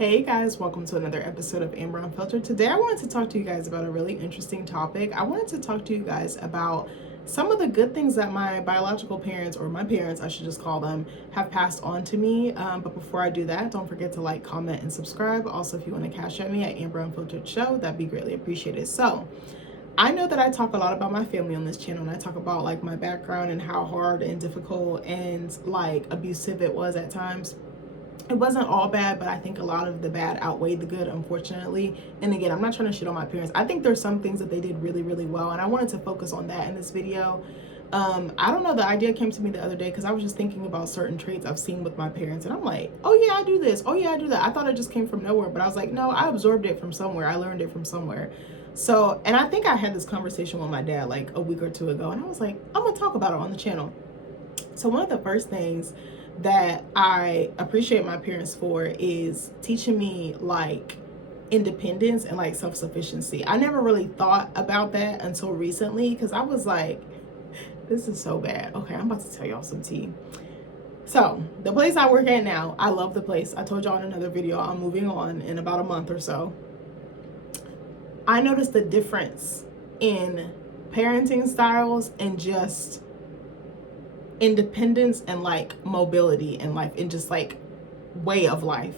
Hey guys, welcome to another episode of Amber Unfiltered. Today I wanted to talk to you guys about a really interesting topic. I wanted to talk to you guys about some of the good things that my biological parents, or my parents I should just call them, have passed on to me. But before I do that, don't forget to like, comment, and subscribe. Also, if you want to cash at me at Amber Unfiltered Show, that'd be greatly appreciated. So I know that I talk a lot about my family on this channel, and I talk about like my background and how hard and difficult and like abusive it was at times. It wasn't all bad, but I think a lot of the bad outweighed the good, unfortunately. And again, I'm not trying to shit on my parents. I think there's some things that they did really, really well, and I wanted to focus on that in this video. I don't know, the idea came to me the other day because I was just thinking about certain traits I've seen with my parents, and I'm like, oh yeah, I do this. Oh yeah, I do that. I thought it just came from nowhere, but I was like, no, I absorbed it from somewhere. I learned it from somewhere. So, and I think I had this conversation with my dad like a week or two ago, and I was like, I'm gonna talk about it on the channel. So one of the first things that I appreciate my parents for is teaching me like independence and like self-sufficiency. I never really thought about that until recently because I was like, this is so bad. Okay, I'm about to tell y'all some tea. So the place I work at now, I love the place. I told y'all in another video, I'm moving on in about a month or so. I noticed the difference in parenting styles and just independence and like mobility in life and just like way of life.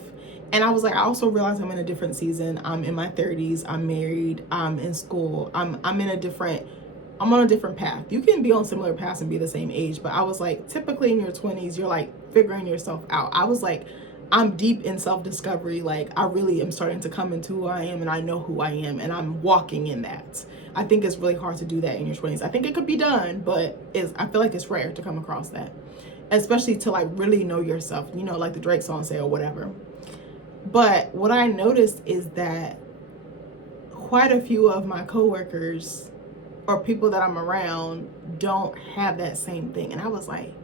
And I was like, I also realized I'm in a different season. I'm in my 30s, I'm married, I'm in school, I'm on a different path. You can be on similar paths and be the same age, but I was like, typically in your 20s you're like figuring yourself out. I was like, I'm deep in self-discovery. Like I really am starting to come into who I am, and I know who I am, and I'm walking in that. I think it's really hard to do that in your 20s. I think it could be done, but I feel like it's rare to come across that, especially to like really know yourself, you know, like the Drake song say or whatever. But what I noticed is that quite a few of my coworkers or people that I'm around don't have that same thing. And I was like,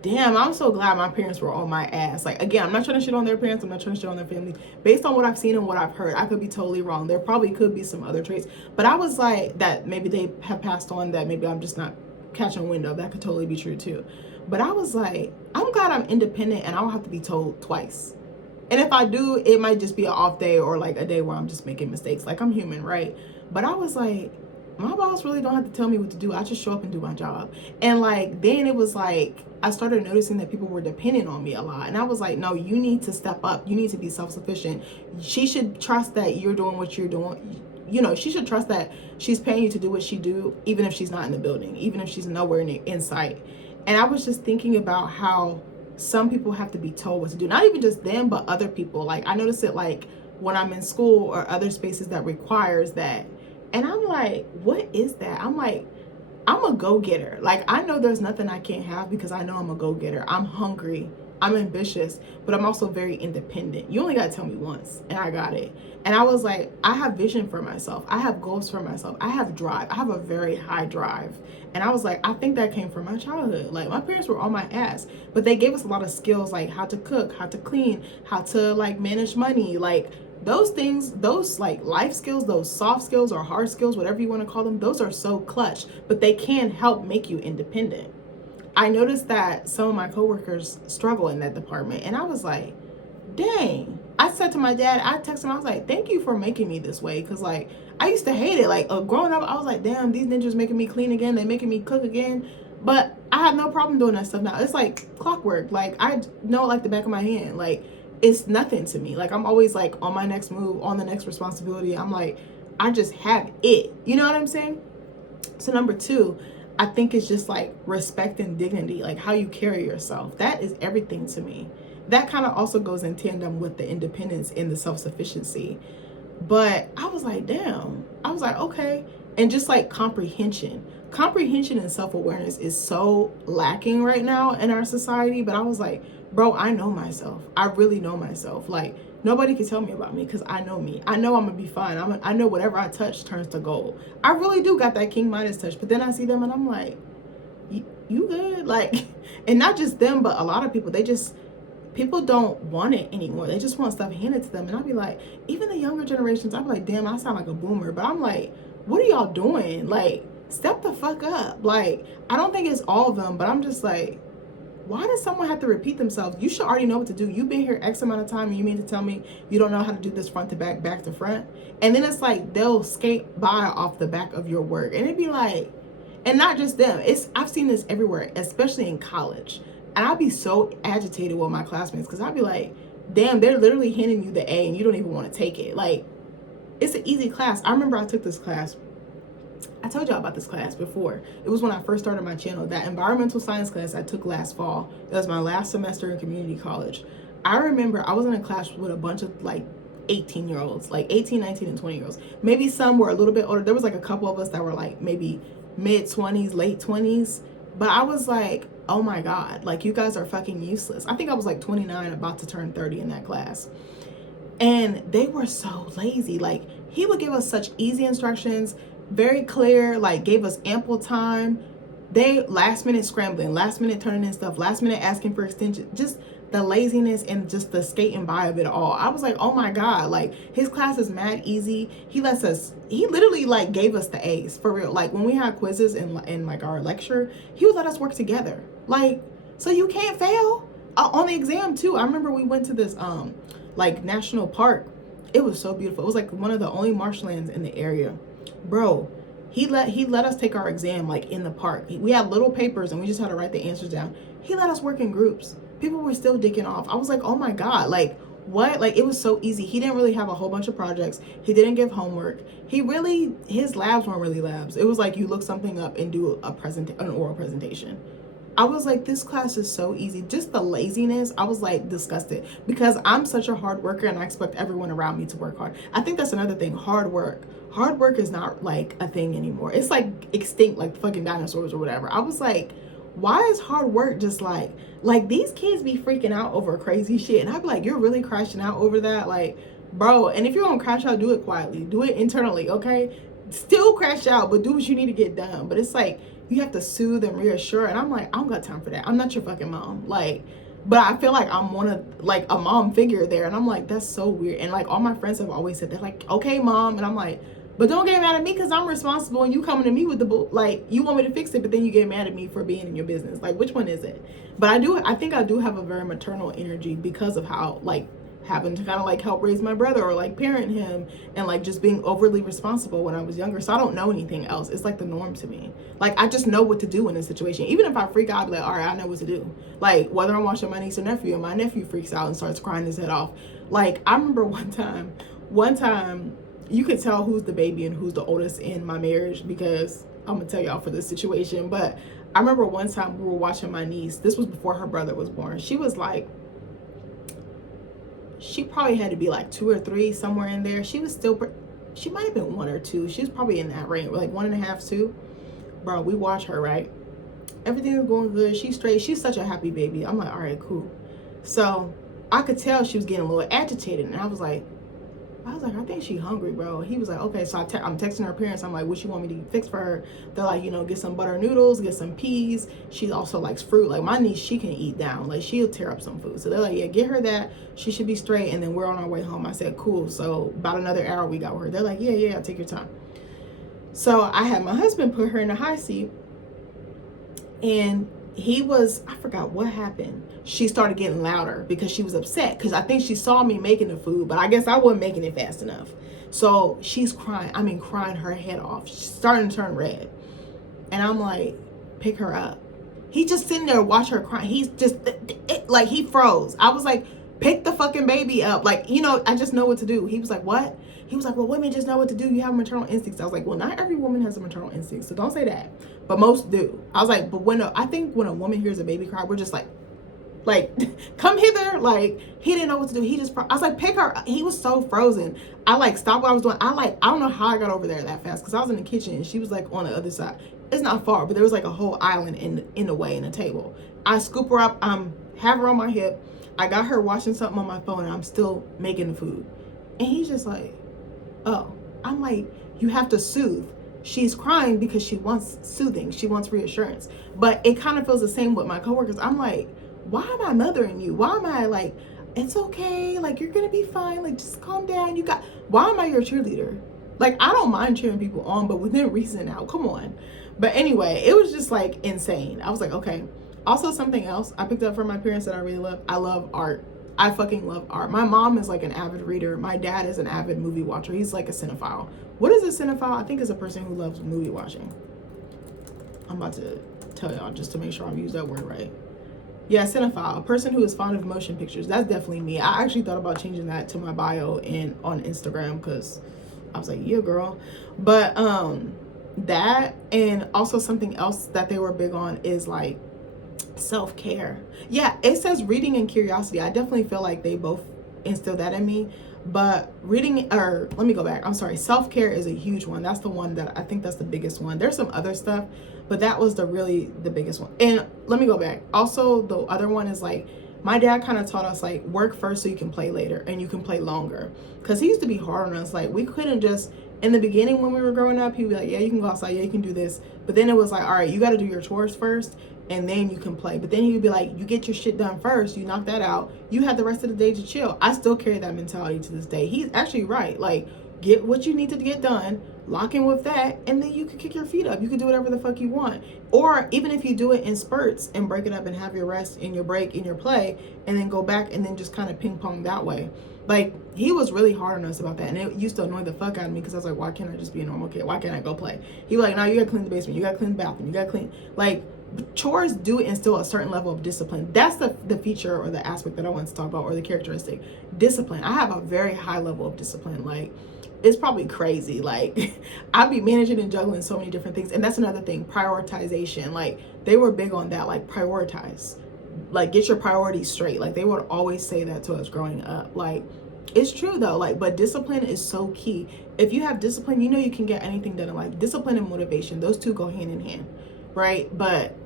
damn, I'm so glad my parents were on my ass. Like, again, I'm not trying to shit on their parents. I'm not trying to shit on their family. Based on what I've seen and what I've heard, I could be totally wrong. There probably could be some other traits. But I was like, that maybe they have passed on, that maybe I'm just not catching wind of. That could totally be true too. But I was like, I'm glad I'm independent and I don't have to be told twice. And if I do, it might just be an off day or like a day where I'm just making mistakes. Like, I'm human, right? But I was like, my boss really don't have to tell me what to do. I just show up and do my job. And like, then it was like, I started noticing that people were depending on me a lot. And I was like, no, you need to step up. You need to be self-sufficient. She should trust that you're doing what you're doing. You know, she should trust that she's paying you to do what she do, even if she's not in the building, even if she's nowhere in sight. And I was just thinking about how some people have to be told what to do. Not even just them, but other people. Like, I notice it like when I'm in school or other spaces that requires that. And I'm like, what is that? I'm like, I'm a go-getter. Like, I know there's nothing I can't have because I know I'm a go-getter. I'm hungry. I'm ambitious, but I'm also very independent. You only got to tell me once, and I got it. And I was like, I have vision for myself. I have goals for myself. I have drive. I have a very high drive. And I was like, I think that came from my childhood. Like, my parents were on my ass, but they gave us a lot of skills, like how to cook, how to clean, how to like manage money, like those things, those like life skills, those soft skills or hard skills, whatever you want to call them, those are so clutch, but they can help make you independent. I noticed that some of my coworkers struggle in that department, and I was like, dang. I said to my dad, I texted him, I was like, thank you for making me this way, because like I used to hate it. Like growing up, I was like, damn, these ninjas making me clean again, they making me cook again. But I have no problem doing that stuff now. It's like clockwork. Like, I know it like the back of my hand. Like, it's nothing to me. Like, I'm always like on my next move, on the next responsibility. I'm like, I just have it. You know what I'm saying? So number two, I think it's just like respect and dignity, like how you carry yourself. That is everything to me. That kind of also goes in tandem with the independence and the self-sufficiency. But I was like, damn. I was like, okay. And just like comprehension and self-awareness is so lacking right now in our society. But I was like, bro, I know myself. I really know myself. Like, nobody can tell me about me because I know me. I know I'm gonna be fine. I know whatever I touch turns to gold. I really do got that King Midas touch. But then I see them and I'm like, you good? Like, and not just them, but a lot of people, people don't want it anymore. They just want stuff handed to them. And I'll be like, even the younger generations, I'll be like, damn, I sound like a boomer. But I'm like, what are y'all doing? Like, step the fuck up. Like, I don't think it's all of them, but I'm just like, why does someone have to repeat themselves? You should already know what to do. You've been here X amount of time and you mean to tell me you don't know how to do this front to back, back to front? And then it's like they'll skate by off the back of your work. And it'd be like, and not just them. I've seen this everywhere, especially in college. And I'd be so agitated with my classmates because I'd be like, damn, they're literally handing you the A and you don't even want to take it. Like, it's an easy class. I remember I took this class. I told y'all about this class before. It was when I first started my channel. That environmental science class I took last fall. It was my last semester in community college. I remember I was in a class with a bunch of like 18-year-olds, like 18, 19, and 20-year-olds. Maybe some were a little bit older. There was like a couple of us that were like maybe mid-20s, late 20s. But I was like, oh my God, like you guys are fucking useless. I think I was like 29, about to turn 30 in that class. And they were so lazy. Like, he would give us such easy instructions, very clear, like gave us ample time. They last minute scrambling, last minute turning in stuff, last minute asking for extension, just the laziness and just the skating by of it all. I was like, oh my God, like his class is mad easy. He literally like gave us the A's for real. Like when we had quizzes in like our lecture, he would let us work together. Like, so you can't fail on the exam too. I remember we went to this like national park. It was so beautiful. It was like one of the only marshlands in the area. Bro, he let us take our exam like in the park. We had little papers and we just had to write the answers down. He let us work in groups. People were still dicking off. I was like, oh my God, like what? Like it was so easy. He didn't really have a whole bunch of projects. He didn't give homework. His labs weren't really labs. It was like you look something up and do an oral presentation. I was like, this class is so easy. Just the laziness, I was like disgusted because I'm such a hard worker and I expect everyone around me to work hard. I think that's another thing, hard work. Hard work is not like a thing anymore. It's like extinct, like fucking dinosaurs or whatever. I was like, why is hard work just like these kids be freaking out over crazy shit? And I'd be like, you're really crashing out over that? Like, bro, and if you're gonna crash out, do it quietly. Do it internally, okay? Still crash out, but do what you need to get done. But it's like, you have to soothe and reassure. And I'm like, I don't got time for that. I'm not your fucking mom. Like, but I feel like I'm one of like a mom figure there. And I'm like, that's so weird. And like all my friends have always said, they're like, okay, mom. And I'm like, but don't get mad at me because I'm responsible and you coming to me with like, you want me to fix it, but then you get mad at me for being in your business. Like, which one is it? But I think I do have a very maternal energy because of how like having to kind of like help raise my brother or like parent him and like just being overly responsible when I was younger. So I don't know anything else. It's like the norm to me. Like I just know what to do in this situation. Even if I freak out, I'll be like, all right, I know what to do. Like whether I'm watching my niece or nephew and my nephew freaks out and starts crying his head off. Like I remember one time you could tell who's the baby and who's the oldest in my marriage because I'm gonna tell y'all for this situation. But I remember one time we were watching my niece. This was before her brother was born. She was like, she probably had to be like 2 or 3, somewhere in there. She was still, she might have been 1 or 2. She was probably in that range, like 1.5, 2. Bro, we watch her, right? Everything is going good. She's straight. She's such a happy baby. I'm like, all right, cool. So I could tell she was getting a little agitated. And I was like, I think she's hungry, bro. He was like, okay. So I'm texting her parents. I'm like, what you want me to fix for her? They're like, get some butter noodles, get some peas. She also likes fruit. Like my niece, she can eat down. Like she'll tear up some food. So they're like, yeah, get her that. She should be straight. And then we're on our way home. I said, cool. So about another hour we got with her. They're like, yeah, take your time. So I had my husband put her in the high seat and I forgot what happened. She started getting louder because she was upset because I think she saw me making the food, but I guess I wasn't making it fast enough. So she's crying. Crying her head off. She's starting to turn red. And I'm like, pick her up. He just sitting there watch her cry. He's just like, he froze. I was like, pick the fucking baby up. Like, I just know what to do. He was like, what? He was like, well, women just know what to do. You have maternal instincts. I was like, well, not every woman has a maternal instinct, so don't say that. But most do. I was like, but I think when a woman hears a baby cry, we're just like, come hither. Like, he didn't know what to do. I was like, pick her. He was so frozen. I like stopped what I was doing. I don't know how I got over there that fast because I was in the kitchen and she was like on the other side. It's not far, but there was like a whole island in the way in the table. I scoop her up. Have her on my hip. I got her watching something on my phone and I'm still making the food. And he's just like, oh. I'm like, you have to soothe. She's crying because she wants soothing. She wants reassurance. But it kind of feels the same with my coworkers. I'm like, why am I mothering you? Why am I like, it's okay. Like, you're going to be fine. Like, just calm down. Why am I your cheerleader? Like, I don't mind cheering people on, but within reason now. Come on. But anyway, it was just like insane. I was like, okay. Also, something else I picked up from my parents that I really love. I love art. I fucking love art. My mom is like an avid reader. My dad is an avid movie watcher. He's like a cinephile. What is a cinephile? I think it's a person who loves movie watching. I'm about to tell y'all just to make sure I use that word right. Yeah, cinephile, a person who is fond of motion pictures. That's definitely me. I actually thought about changing that to my bio and on Instagram because I was like, yeah, girl. But that, and also something else that they were big on is like self-care. Yeah, it says reading and curiosity. I definitely feel like they both instill that in me. But reading, or let me go back. I'm sorry. Self-care is a huge one. That's the one that I think that's the biggest one. There's some other stuff, but that was the biggest one. And let me go back. Also, the other one is like, my dad kind of taught us like work first so you can play later and you can play longer. Because he used to be hard on us. Like we couldn't just, in the beginning when we were growing up, he'd be like, yeah, you can go outside. Yeah, you can do this. But then it was like, all right, you got to do your chores first and then you can play. But then he would be like, you get your shit done first, you knock that out, you have the rest of the day to chill. I still carry that mentality to this day. He's actually right. Like, get what you need to get done, lock in with that, and then you can kick your feet up. You can do whatever the fuck you want. Or even if you do it in spurts and break it up and have your rest and your break and your play, and then go back and then just kind of ping pong that way. Like, he was really hard on us about that, and it used to annoy the fuck out of me because I was like, why can't I just be a normal kid? Why can't I go play? He was like, no, you gotta clean the basement, you gotta clean the bathroom, you gotta clean. Like, chores do instill a certain level of discipline. That's the feature or the aspect that I want to talk about, or the characteristic. Discipline. I have a very high level of discipline. Like, it's probably crazy. Like, I'd be managing and juggling so many different things. And that's another thing, prioritization. Like, they were big on that, like, prioritize. Like, get your priorities straight. Like, they would always say that to us growing up. Like, it's true though. Like, but discipline is so key. If you have discipline, you know you can get anything done in life. Discipline and motivation, those two go hand in hand, right? But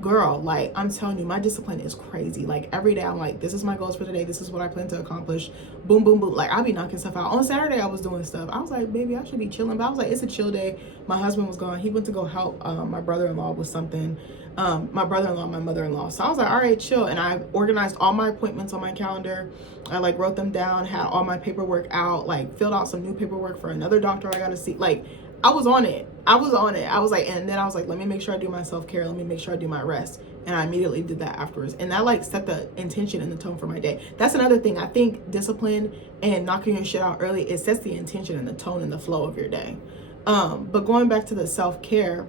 girl, like, I'm telling you, my discipline is crazy. Like, every day I'm like, this is my goals for today, this is what I plan to accomplish, boom boom boom. Like, I'll be knocking stuff out. On Saturday I was doing stuff, I was like, baby, I should be chilling, but I was like, it's a chill day. My husband was gone, he went to go help my brother-in-law with something, my brother-in-law, my mother-in-law. So I was like, all right, chill. And I organized all my appointments on my calendar. I like wrote them down, had all my paperwork out, like filled out some new paperwork for another doctor I gotta see. Like, I was on it. I was like, and then I was like, let me make sure I do my self-care. Let me make sure I do my rest. And I immediately did that afterwards. And that like set the intention and the tone for my day. That's another thing. I think discipline and knocking your shit out early, it sets the intention and the tone and the flow of your day. But going back to the self-care,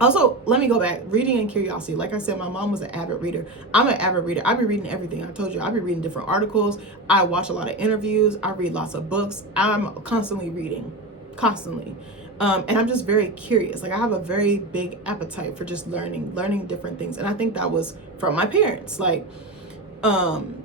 also, let me go back. Reading and curiosity. Like I said, my mom was an avid reader. I'm an avid reader. I be reading everything. I told you, I be reading different articles. I watch a lot of interviews. I read lots of books. I'm constantly reading. Constantly. And I'm just very curious. Like, I have a very big appetite for just learning different things. And I think that was from my parents. Like,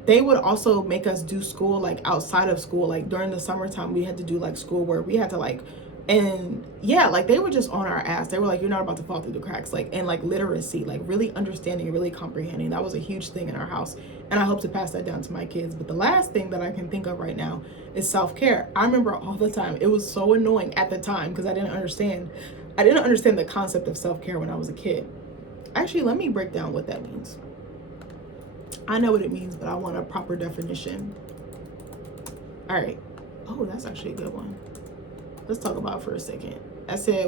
they would also make us do school, like outside of school. Like during the summertime, we had to do like schoolwork. We had to like, and yeah, like they were just on our ass. They were like, you're not about to fall through the cracks. Like, and like literacy, like really understanding and really comprehending. That was a huge thing in our house. And I hope to pass that down to my kids. But the last thing that I can think of right now is self-care. I remember all the time, it was so annoying at the time because I didn't understand the concept of self-care when I was a kid. Actually, let me break down what that means. I know what it means, but I want a proper definition. All right. Oh, that's actually a good one. Let's talk about it for a second. I said,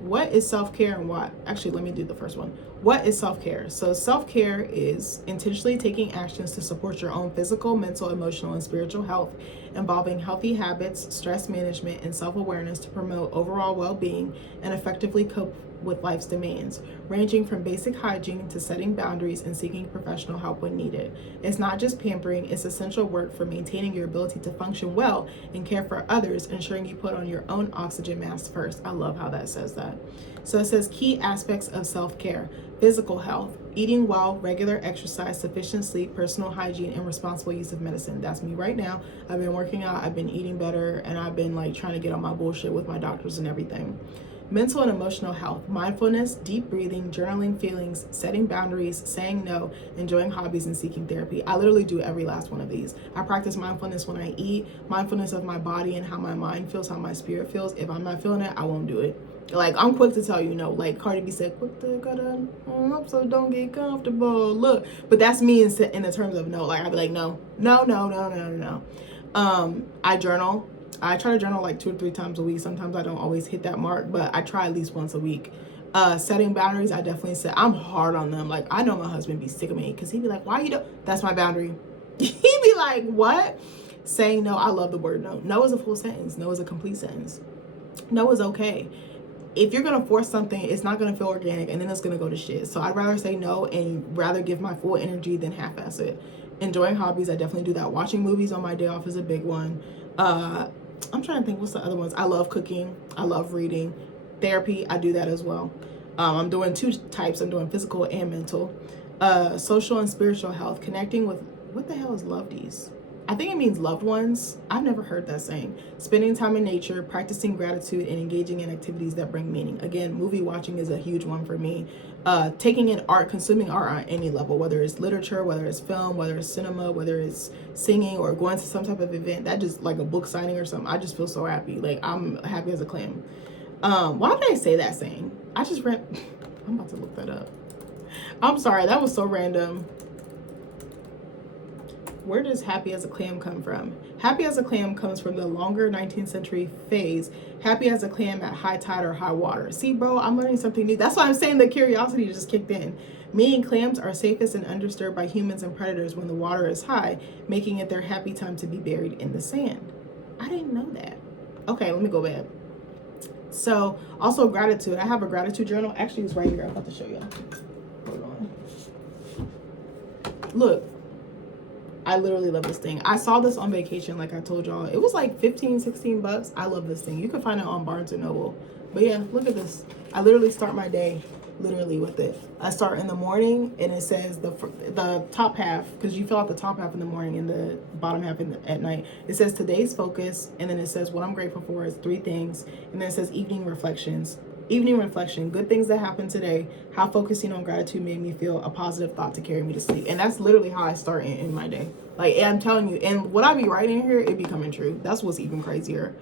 what is self-care and what? Actually, let me do the first one. What is self-care? So self-care is intentionally taking actions to support your own physical, mental, emotional, and spiritual health, involving healthy habits, stress management, and self-awareness to promote overall well-being and effectively cope with life's demands, ranging from basic hygiene to setting boundaries and seeking professional help when needed. It's not just pampering, it's essential work for maintaining your ability to function well and care for others, ensuring you put on your own oxygen mask first. I love how that says that. So it says key aspects of self-care: physical health, eating well, regular exercise, sufficient sleep, personal hygiene, and responsible use of medicine. That's me right now. I've been working out, I've been eating better, and I've been like trying to get on my bullshit with my doctors and everything. Mental and emotional health, mindfulness, deep breathing, journaling feelings, setting boundaries, saying no, enjoying hobbies, and seeking therapy. I literally do every last one of these. I practice mindfulness when I eat, mindfulness of my body and how my mind feels, how my spirit feels. If I'm not feeling it, I won't do it. Like, I'm quick to tell you no. Like Cardi B said, quick to cut up so don't get comfortable. Look, but that's me in the terms of no. Like, I'd be like, no. I journal. I try to journal like 2 or 3 times a week. Sometimes I don't always hit that mark, but I try at least once a week. Setting boundaries, I definitely said I'm hard on them. Like, I know my husband be sick of me because he'd be like, why you don't, that's my boundary. He'd be like, what? Saying no, I love the word no. No is a full sentence. No is a complete sentence. No is okay. If you're gonna force something, it's not gonna feel organic, and then it's gonna go to shit. So I'd rather say no and rather give my full energy than half-ass it. Enjoying hobbies, I definitely do that. Watching movies on my day off is a big one. I'm trying to think, what's the other ones? I love cooking. I love reading. Therapy, I do that as well. I'm doing two types. I'm doing physical and mental. Social and spiritual health, connecting with, what the hell is lovedies? I think it means loved ones. I've never heard that saying. Spending time in nature, practicing gratitude, and engaging in activities that bring meaning. Again, movie watching is a huge one for me. Taking in art, consuming art on any level, whether it's literature, whether it's film, whether it's cinema, whether it's singing, or going to some type of event, that just, like a book signing or something, I just feel so happy. Like, I'm happy as a clam. Why did I say that saying? I just ran, I'm about to look that up. I'm sorry, that was so random. Where does happy as a clam come from? Happy as a clam comes from the longer 19th century phase, happy as a clam at high tide or high water. See, bro, I'm learning something new. That's why I'm saying the curiosity just kicked in. Meaning clams are safest and undisturbed by humans and predators when the water is high, making it their happy time to be buried in the sand. I didn't know that. Okay, let me go back. So, also gratitude. I have a gratitude journal. Actually, it's right here. I'm about to show y'all. Hold on. Look. I literally love this thing. I saw this on vacation, like I told y'all. It was like 15, 16 bucks. I love this thing. You can find it on Barnes & Noble. But yeah, look at this. I literally start my day literally with it. I start in the morning, and it says the top half, because you fill out the top half in the morning and the bottom half at night. It says today's focus, and then it says what I'm grateful for is 3 things. And then it says evening reflections. Evening reflection, good things that happened today, how focusing on gratitude made me feel, a positive thought to carry me to sleep. And that's literally how I start in my day. Like, I'm telling you, and what I be writing here, it be coming true. That's what's even crazier.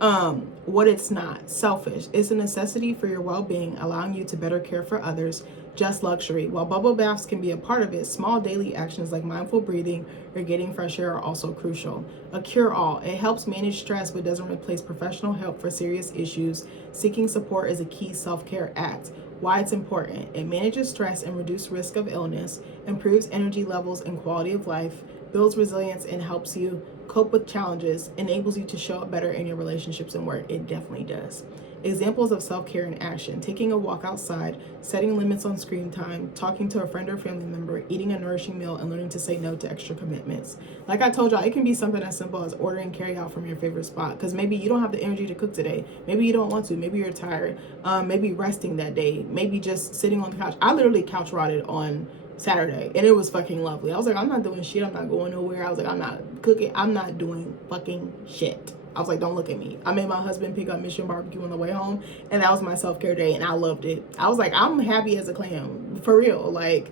What it's not, selfish. It's a necessity for your well-being, allowing you to better care for others. Just luxury. While bubble baths can be a part of it, small daily actions like mindful breathing or getting fresh air are also crucial. A cure-all. It helps manage stress but doesn't replace professional help for serious issues. Seeking support is a key self-care act. Why it's important. It manages stress and reduces risk of illness, improves energy levels and quality of life, builds resilience and helps you cope with challenges, enables you to show up better in your relationships and work. It definitely does. Examples of self-care in action: taking a walk outside, setting limits on screen time, talking to a friend or family member, eating a nourishing meal, and learning to say no to extra commitments. Like I told y'all, it can be something as simple as ordering carry out from your favorite spot, because maybe you don't have the energy to cook today. Maybe you don't want to. Maybe you're tired. Maybe resting that day. Maybe just sitting on the couch. I literally couch rotted on Saturday, and it was fucking lovely. I was like, I'm not doing shit. I'm not going nowhere. I was like, I'm not cooking. I'm not doing fucking shit. I was like, don't look at me. I made my husband pick up Mission Barbecue on the way home, and that was my self-care day, and I loved it. I was like, I'm happy as a clam, for real. Like,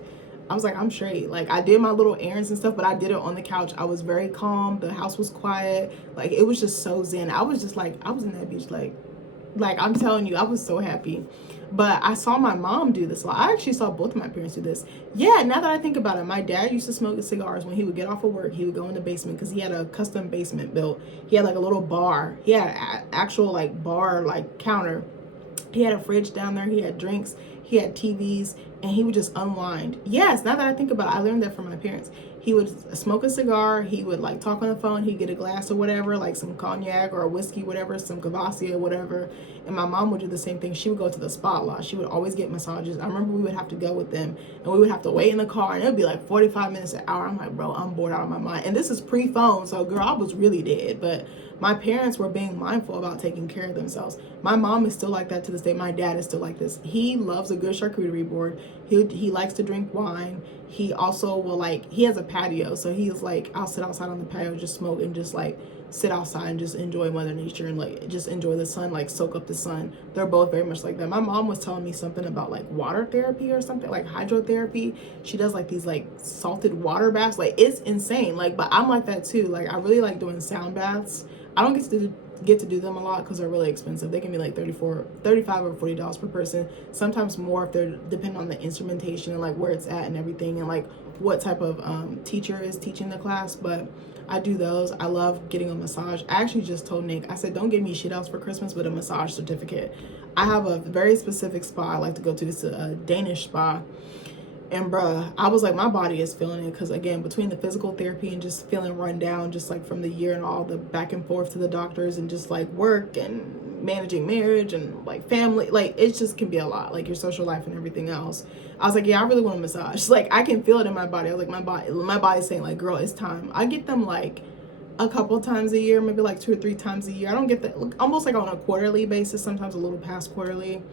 I was like, I'm straight. Like, I did my little errands and stuff, but I did it on the couch. I was very calm. The house was quiet. Like, it was just so zen. I was just like, I was in that beach, like I'm telling you, I was so happy. But I saw my mom do this a lot. I actually saw both of my parents do this. Yeah, now that I think about it, my dad used to smoke cigars when he would get off of work. He would go in the basement because he had a custom basement built. He had like a little bar. He had an actual like bar, like counter. He had a fridge down there. He had drinks. He had TVs, and he would just unwind. Yes, now that I think about it, I learned that from my parents. He would smoke a cigar. He would like talk on the phone. He'd get a glass or whatever, like some cognac or a whiskey, whatever, some Cavassier or whatever. And my mom would do the same thing. She would go to the spa lot. She would always get massages. I remember we would have to go with them, and we would have to wait in the car, and it would be like 45 minutes an hour. I'm like, bro, I'm bored out of my mind. And this is pre-phone, so girl, I was really dead. But my parents were being mindful about taking care of themselves. My mom is still like that to this day. My dad is still like this. He loves a good charcuterie board. He likes to drink wine. He also will he has a patio. So he's like, I'll sit outside on the patio, just smoke and just like sit outside and just enjoy Mother Nature and like just enjoy the sun, like soak up the sun. They're both very much like that. My mom was telling me something about like water therapy or something, like hydrotherapy. She does like these like salted water baths. Like, it's insane. Like, but I'm like that too. Like, I really like doing sound baths. I don't get to do them a lot because they're really expensive. They can be like $35 or $40 per person, sometimes more if they're depending on the instrumentation and like where it's at and everything, and like what type of teacher is teaching the class. But I do those. I love getting a massage. I actually just told Nick, I said, don't give me shit else for Christmas, but a massage certificate. I have a very specific spa I like to go to. It's a Danish spa. And bruh, I was like, my body is feeling it, because again, between the physical therapy and just feeling run down, just like from the year and all the back and forth to the doctors and just like work and managing marriage and like family, like it just can be a lot, like your social life and everything else. I was like, yeah, I really want a massage. Like I can feel it in my body. I was like, my body's saying like, girl, it's time. I get them like a couple times a year, maybe like 2 or 3 times a year. I don't get that, almost like on a quarterly basis, sometimes a little past quarterly.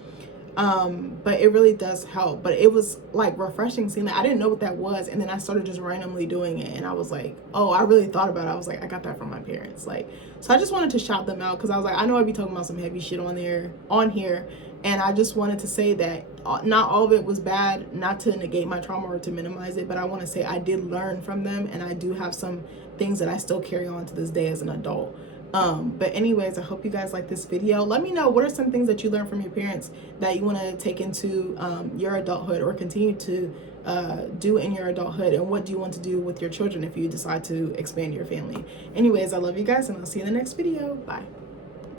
But it really does help. But it was like refreshing seeing that. I didn't know what that was, and then I started just randomly doing it, and I was like, oh, I really thought about it. I was like, I got that from my parents. Like, so I just wanted to shout them out, because I was like, I know I'd be talking about some heavy shit on here, and I just wanted to say that not all of it was bad, not to negate my trauma or to minimize it, but I want to say I did learn from them, and I do have some things that I still carry on to this day as an adult. But anyways, I hope you guys like this video. Let me know, what are some things that you learned from your parents that you want to take into your adulthood, or continue to do in your adulthood, and what do you want to do with your children if you decide to expand your family. Anyways, I love you guys, and I'll see you in the next video. Bye.